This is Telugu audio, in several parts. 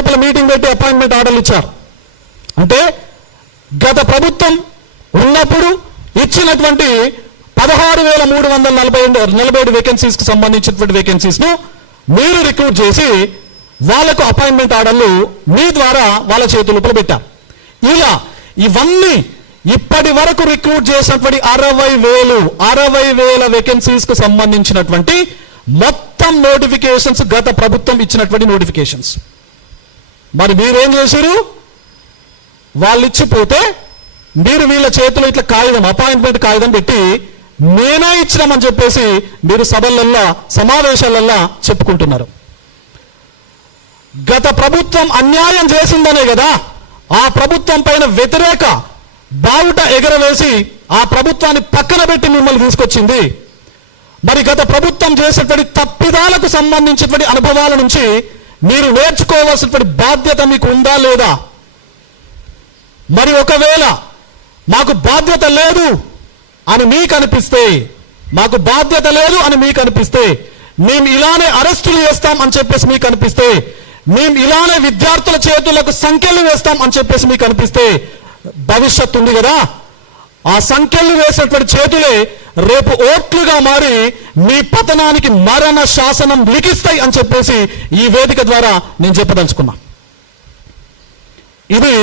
లోపల మీటింగ్ పెట్టి అపాయింట్మెంట్ ఆర్డర్లు ఇచ్చారు. అంటే గత ప్రభుత్వం ఉన్నప్పుడు ఇచ్చినటువంటి 16,347 వేకెన్సీస్కి సంబంధించినటువంటి వేకెన్సీస్ను మీరు రిక్రూట్ చేసి వాళ్లకు అపాయింట్మెంట్ ఆర్డర్లు మీ ద్వారా వాళ్ళ చేతులపల పెట్టారు. ఇలా ఇవన్నీ ఇప్పటి వరకు రిక్రూట్ చేసినటువంటి 60,000 వేకెన్సీస్కు సంబంధించినటువంటి మొత్తం నోటిఫికేషన్స్ గత ప్రభుత్వం ఇచ్చినటువంటి నోటిఫికేషన్స్. మరి మీరేం చేశారు? వాళ్ళు ఇచ్చిపోతే మీరు వీళ్ళ చేతిలో ఇట్లా కాగితం, అపాయింట్మెంట్ కాగితం పెట్టి నేనే ఇచ్చినామని చెప్పేసి మీరు సభలల్లా సమావేశాలల్లా చెప్పుకుంటున్నారు. గత ప్రభుత్వం అన్యాయం చేసిందనే కదా ఆ ప్రభుత్వం పైన వ్యతిరేక బావుట ఎగరవేసి ఆ ప్రభుత్వాన్ని పక్కన పెట్టి మిమ్మల్ని తీసుకొచ్చింది. మరి గత ప్రభుత్వం చేసేటువంటి తప్పిదాలకు సంబంధించినటువంటి అనుభవాల నుంచి మీరు నేర్చుకోవాల్సినటువంటి బాధ్యత మీకు ఉందా లేదా? మరి ఒకవేళ మాకు బాధ్యత లేదు అని మీకు అనిపిస్తే, మాకు బాధ్యత లేదు అని మీకు అనిపిస్తే, మేము ఇలానే అరెస్టులు చేస్తాం అని చెప్పేసి మీకు అనిపిస్తే, మేము ఇలానే విద్యార్థుల చేతులకు సంఖ్యలు వేస్తాం అని చెప్పేసి మీకు అనిపిస్తే, భవిష్యత్తు ఉంది కదా, ఆ సంఖ్యలు వేసేటువంటి చేతులే రేపు ఓట్లుగా మారి మీ పతనానికి మరణ శాసనం లిఖిస్తాయి అని చెప్పేసి ఈ వేదిక ద్వారా నేను చెప్పదలుచుకున్నా. ఇది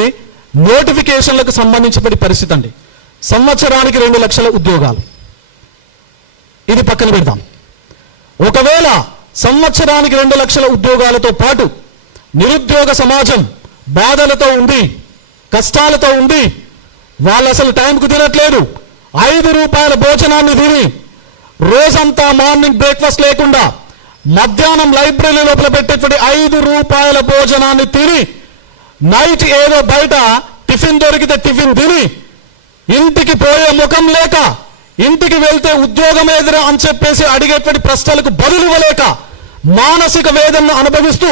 నోటిఫికేషన్లకు సంబంధించినటువంటి పరిస్థితి అండి. సంవత్సరానికి 2 లక్షల ఉద్యోగాలు, ఇది పక్కన పెడదాం. ఒకవేళ సంవత్సరానికి 2 లక్షల ఉద్యోగాలతో పాటు నిరుద్యోగ సమాజం బాధలతో ఉంది, కష్టాలతో ఉంది, వాళ్ళు అసలు టైంకు తినట్లేదు, 5 రూపాయల భోజనాన్ని తిని రోజంతా మార్నింగ్ బ్రేక్ఫాస్ట్ లేకుండా మధ్యాహ్నం లైబ్రరీ లోపల పెట్టేటువంటి 5 రూపాయల భోజనాన్ని తిని నైట్ ఏదో బయట టిఫిన్ దొరికితే టిఫిన్ తిని ఇంటికి పోయే ముఖం లేక, ఇంటికి వెళ్తే ఉద్యోగం ఎదురా అని చెప్పేసి అడిగేటువంటి ప్రశ్నలకు బదులు ఇవ్వలేక మానసిక వేదనను అనుభవిస్తూ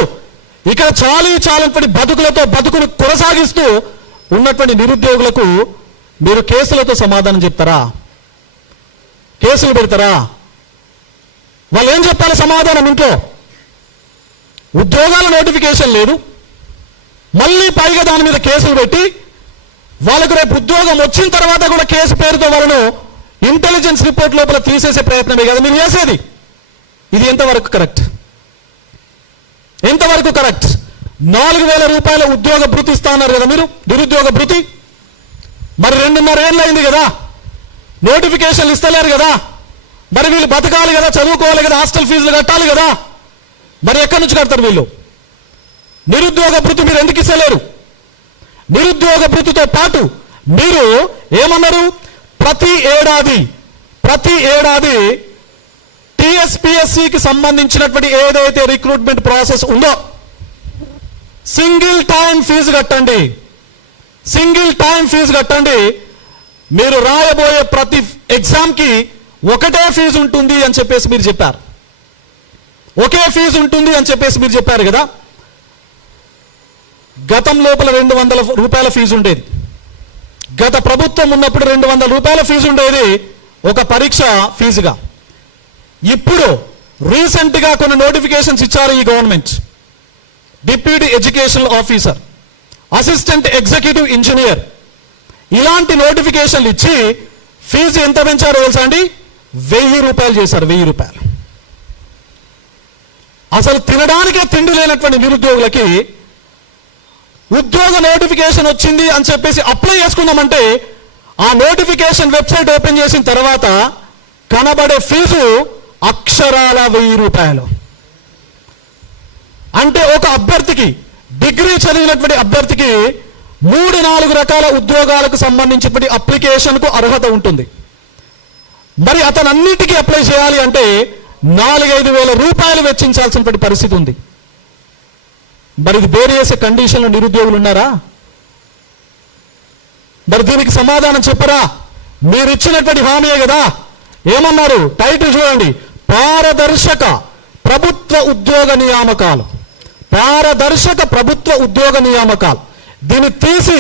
ఇక్కడ చాలినటువంటి బతుకులతో బతుకును కొనసాగిస్తూ ఉన్నటువంటి నిరుద్యోగులకు మీరు కేసులతో సమాధానం చెప్తారా? కేసులు పెడతారా? వాళ్ళు ఏం చెప్పాలి సమాధానం? ఇంట్లో ఉద్యోగాల నోటిఫికేషన్ లేదు, మళ్ళీ పైగా దాని మీద కేసులు పెట్టి వాళ్ళకు రేపు ఉద్యోగం వచ్చిన తర్వాత కూడా కేసు పేరుతో వాళ్ళను ఇంటెలిజెన్స్ రిపోర్ట్ లోపల తీసేసే ప్రయత్నమే కదా మీరు చేసేది. ఇది ఎంతవరకు కరెక్ట్? ఎంతవరకు కరెక్ట్? 4,000 రూపాయల ఉద్యోగ భృతి ఇస్తా అన్నారు కదా మీరు, నిరుద్యోగ భృతి. మరి 2.5 ఏళ్ళు అయింది కదా, నోటిఫికేషన్లు ఇస్తలేరు కదా, మరి వీళ్ళు బతకాలి కదా, చదువుకోవాలి కదా, హాస్టల్ ఫీజులు కట్టాలి కదా, మరి ఎక్కడి నుంచి కడతారు వీళ్ళు? నిరుద్యోగ భృతి మీరు ఎందుకు ఇస్తలేరు? నిరుద్యోగ భృతితో పాటు మీరు ఏమన్నారు? ప్రతి ఏడాది టీఎస్పీఎస్సీకి సంబంధించినటువంటి ఏదైతే రిక్రూట్మెంట్ ప్రాసెస్ ఉందో సింగిల్ టైం ఫీజు కట్టండి, సింగిల్ టైం ఫీజు కట్టండి. మీరు రాయబోయే ప్రతి ఎగ్జామ్కి ఒకటే ఫీజు ఉంటుంది అని చెప్పేసి మీరు చెప్పారు, ఒకే ఫీజు ఉంటుంది అని చెప్పేసి మీరు చెప్పారు కదా. గతం లోపల 200 రూపాయల ఫీజు ఉండేది. గత ప్రభుత్వం ఉన్నప్పుడు 200 రూపాయల ఫీజు ఉండేది ఒక పరీక్ష ఫీజుగా. ఇప్పుడు రీసెంట్గా కొన్ని నోటిఫికేషన్స్ ఇచ్చారు ఈ government. Deputy educational officer, assistant executive engineer, ఇలాంటి నోటిఫికేషన్లు ఇచ్చి ఫీజు ఎంత పెంచారో తెలుసా అండి? 1000 రూపాయలు చేశారు. 1000 రూపాయలు. అసలు తినడానికే తిండి లేనటువంటి నిరుద్యోగులకి ఉద్యోగ నోటిఫికేషన్ వచ్చింది అని చెప్పేసి అప్లై చేసుకుందామంటే ఆ నోటిఫికేషన్ వెబ్సైట్ ఓపెన్ చేసిన తర్వాత కనబడే ఫీజు అక్షరాల 1000 రూపాయలు. అంటే ఒక అభ్యర్థికి, డిగ్రీ చదివినటువంటి అభ్యర్థికి 3-4 రకాల ఉద్యోగాలకు సంబంధించినటువంటి అప్లికేషన్కు అర్హత ఉంటుంది. మరి అతను అన్నిటికీ అప్లై చేయాలి అంటే 4-5 వేల రూపాయలు వెచ్చించాల్సినటువంటి పరిస్థితి ఉంది. మరి ఇది బేర్ చేసే కండిషన్లో నిరుద్యోగులు ఉన్నారా? మరి దీనికి సమాధానం చెప్పరా? మీరు ఇచ్చినటువంటి హామీయే కదా. ఏమన్నారు? టైటిల్ చూడండి, పారదర్శక ప్రభుత్వ ఉద్యోగ నియామకాలు. పారదర్శక ప్రభుత్వ ఉద్యోగ నియామకాలు. దీన్ని తీసి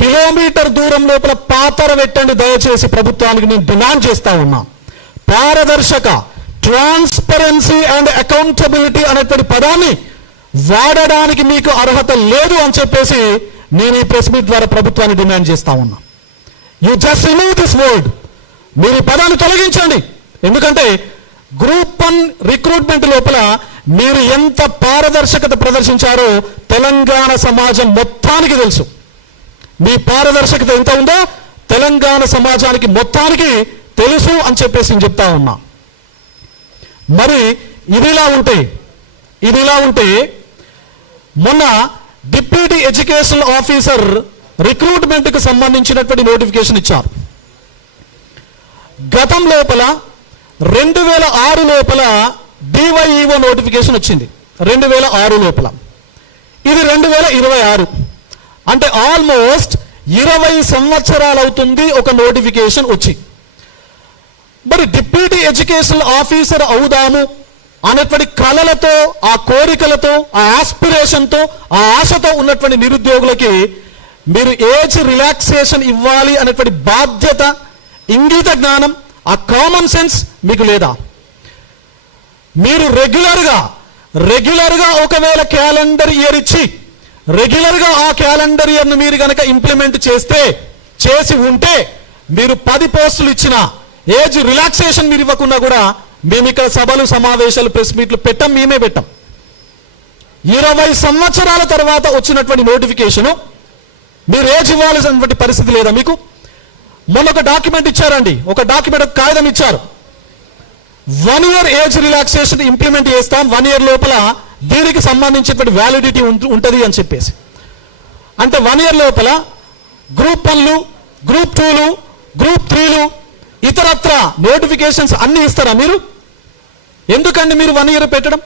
కిలోమీటర్ దూరం లోపల పాతర పెట్టండి దయచేసి, ప్రభుత్వానికి నేను డిమాండ్ చేస్తా ఉన్నా. పారదర్శక, ట్రాన్స్పరెన్సీ అండ్ అకౌంటబిలిటీ అనేటువంటి పదాన్ని వాడడానికి మీకు అర్హత లేదు అని చెప్పేసి నేను ఈ ప్రెస్ మీట్ ద్వారా ప్రభుత్వాన్ని డిమాండ్ చేస్తా ఉన్నా. You just remove this word. మీరు ఈ పదాన్ని తొలగించండి. ఎందుకంటే గ్రూప్ 1 రిక్రూట్మెంట్ లోపల మీరు ఎంత పారదర్శకత ప్రదర్శించారో తెలంగాణ సమాజం మొత్తానికి తెలుసు. మీ పారదర్శకత ఎంత ఉందో తెలంగాణ సమాజానికి మొత్తానికి తెలుసు అని చెప్పేసి నేను చెప్తా ఉన్నా. మరి ఇదిలా ఉంటే మొన్న డిప్యూటీ ఎడ్యుకేషనల్ ఆఫీసర్ రిక్రూట్మెంట్కి సంబంధించినటువంటి నోటిఫికేషన్ ఇచ్చారు. గతం లోపల 2006 లోపల డివైఈఓ నోటిఫికేషన్ వచ్చింది. 2006 లోపల. ఇది 2026, అంటే ఆల్మోస్ట్ 20 సంవత్సరాలు అవుతుంది ఒక నోటిఫికేషన్ వచ్చి. మరి డిప్యూటీ ఎడ్యుకేషనల్ ఆఫీసర్ అవుదాము అనేటువంటి కళలతో, ఆ కోరికలతో, ఆ ఆస్పిరేషన్తో, ఆ ఆశతో ఉన్నటువంటి నిరుద్యోగులకి మీరు ఏజ్ రిలాక్సేషన్ ఇవ్వాలి అనేటువంటి బాధ్యత, ఇంగిత జ్ఞానం, ఆ కామన్ సెన్స్ మీకు లేదా? మీరు రెగ్యులర్గా ఒకవేళ క్యాలెండర్ ఇయర్ ఇచ్చి రెగ్యులర్గా ఆ క్యాలెండర్ ఇయర్ను మీరు కనుక ఇంప్లిమెంట్ చేసి ఉంటే మీరు 10 పోస్టులు ఇచ్చినా ఏజ్ రిలాక్సేషన్ మీరు ఇవ్వకున్నా కూడా మేము ఇక్కడ సభలు, సమావేశాలు, ప్రెస్ మీట్లు మేమే పెట్టాం. 20 సంవత్సరాల తర్వాత వచ్చినటువంటి నోటిఫికేషను మీరు ఏజ్ ఇవ్వాల్సినటువంటి పరిస్థితి లేదా మీకు? మొన్న ఒక డాక్యుమెంట్ ఇచ్చారండి, ఒక కాగితం ఇచ్చారు. 1 year ఏజ్ రిలాక్సేషన్ ఇంప్లిమెంట్ చేస్తాం, 1 year లోపల దీనికి సంబంధించినటువంటి వ్యాలిడిటీ ఉంటుంది అని చెప్పేసి. అంటే 1 year లోపల గ్రూప్ 1లు, గ్రూప్ 2లు, గ్రూప్ 3లు, ఇతరత్ర నోటిఫికేషన్స్ అన్ని ఇస్తారా మీరు? ఎందుకండి మీరు 1 year పెట్టడం?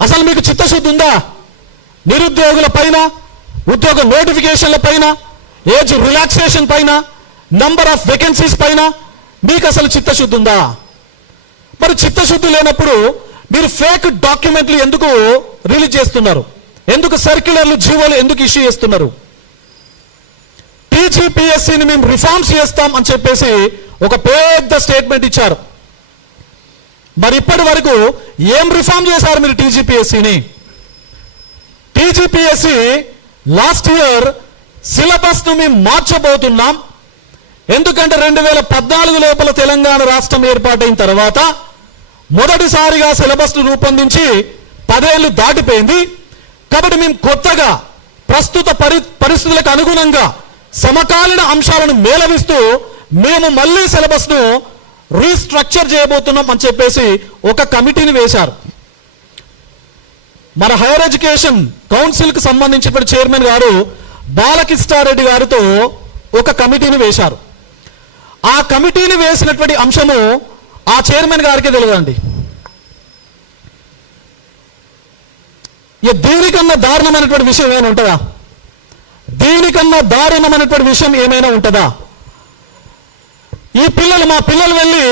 అసలు మీకు చిత్తశుద్ధి ఉందా? నిరుద్యోగుల పైన, ఉద్యోగ నోటిఫికేషన్ల పైన, ఏజ్ రిలాక్సేషన్ పైన, నంబర్ ఆఫ్ వేకెన్సీస్ పైన మీకు అసలు చిత్తశుద్ధి ఉందా? మరి చిత్తశుద్ధి లేనప్పుడు మీరు ఫేక్ డాక్యుమెంట్లు ఎందుకు రిలీజ్ చేస్తున్నారు? ఎందుకు సర్క్యులర్లు, జీవోలు ఎందుకు ఇష్యూ చేస్తున్నారు? టీజీపీఎస్సీని మేము రిఫార్మ్స్ చేస్తాం అని చెప్పేసి ఒక పెద్ద స్టేట్మెంట్ ఇచ్చారు. మరి ఇప్పటి వరకు ఏం రిఫార్మ్ చేశారు మీరు టీజీపీఎస్సీని? టీజీపీఎస్సీ లాస్ట్ ఇయర్ సిలబస్ను మేము మార్చబోతున్నాం. ఎందుకంటే 2014 లోపల తెలంగాణ రాష్ట్రం ఏర్పాటైన తర్వాత మొదటిసారిగా సిలబస్ను రూపొందించి 10 ఏళ్ళు దాటిపోయింది. కాబట్టి మేము కొత్తగా ప్రస్తుత పరిస్థితులకు అనుగుణంగా సమకాలీన అంశాలను మేళవిస్తూ మేము మళ్ళీ సిలబస్ను రీస్ట్రక్చర్ చేయబోతున్నాం అని చెప్పేసి ఒక కమిటీని వేశారు. మన హైయర్ ఎడ్యుకేషన్ కౌన్సిల్కి సంబంధించిన చైర్మన్ గారు బాలకృష్ణారెడ్డి గారితో ఒక కమిటీని వేశారు. ఆ కమిటీని వేసినటువంటి అంశము ఆ చైర్మన్ గారికి తెలియదండి. దీనికన్నా దారుణమైనటువంటి విషయం ఏమైనా ఉంటుందా? దీనికన్నా దారుణమైనటువంటి విషయం ఏమైనా ఉంటుందా? మా పిల్లలు వెళ్ళి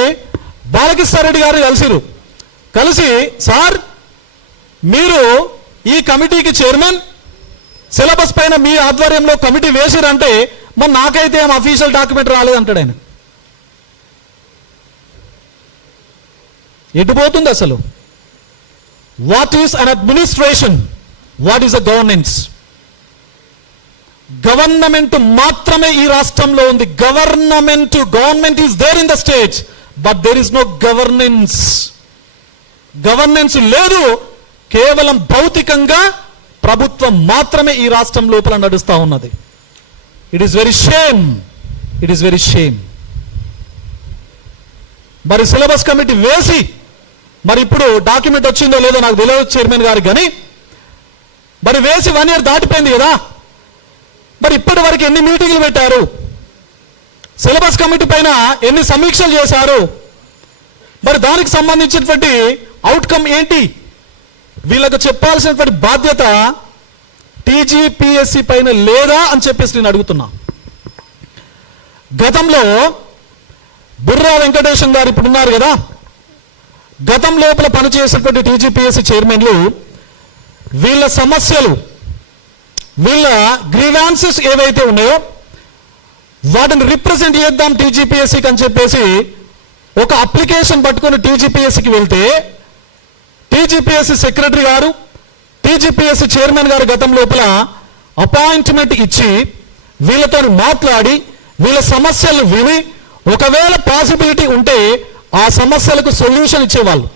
బాలకృష్ణారెడ్డి గారు కలిసి సార్ మీరు ఈ కమిటీకి చైర్మన్, సిలబస్ పైన మీ ఆధ్వర్యంలో కమిటీ వేసిరంటే మరి నాకైతే ఏం అఫీషియల్ డాక్యుమెంట్ రాలేదంటాడు ఆయన. ఎటుపోతుంది అసలు? What is an administration? What is a governance? Government మాత్రమే ఈ రాష్ట్రంలో ఉంది. Government is there in the state, but there is no governance. Governance లేదు. కేవలం భౌతికంగా ప్రభుత్వం మాత్రమే ఈ రాష్ట్రం లోపల నడుస్తూ ఉన్నది. It is very shame. మరి సిలబస్ కమిటీ వేసి మరి ఇప్పుడు డాక్యుమెంట్ వచ్చిందో లేదో నాకు తెలియదు చైర్మన్ గారికి, కానీ మరి వేసి 1 year దాటిపోయింది కదా. మరి ఇప్పటి వరకు ఎన్ని మీటింగ్లు పెట్టారు? సిలబస్ కమిటీ పైన ఎన్ని సమీక్షలు చేశారు? మరి దానికి సంబంధించినటువంటి అవుట్కమ్ ఏంటి? వీళ్ళకు చెప్పాల్సినటువంటి బాధ్యత టీజీపీఎస్సీ పైన లేదా అని చెప్పేసి నేను అడుగుతున్నా. గతంలో బుర్రా వెంకటేశం గారు ఇప్పుడు ఉన్నారు కదా, గతం లోపల పనిచేసినటువంటి టీజీపీఎస్సీ చైర్మన్లు వీళ్ళ సమస్యలు, వీళ్ళ గ్రీవాన్సెస్ ఏవైతే ఉన్నాయో వాటిని రిప్రజెంట్ చేద్దాం టీజీపీఎస్సీకి అని చెప్పేసి ఒక అప్లికేషన్ పట్టుకొని టీజీపీఎస్సీకి వెళ్తే టీజీపీఎస్సీ సెక్రటరీ గారు, టీజీపీఎస్సీ చైర్మన్ గారు గతం లోపల అపాయింట్మెంట్ ఇచ్చి వీళ్ళతో మాట్లాడి వీళ్ళ సమస్యలు విని ఒకవేళ పాసిబిలిటీ ఉంటే ఆ సమస్యలకు సొల్యూషన్ ఇచ్చేవాళ్ళు.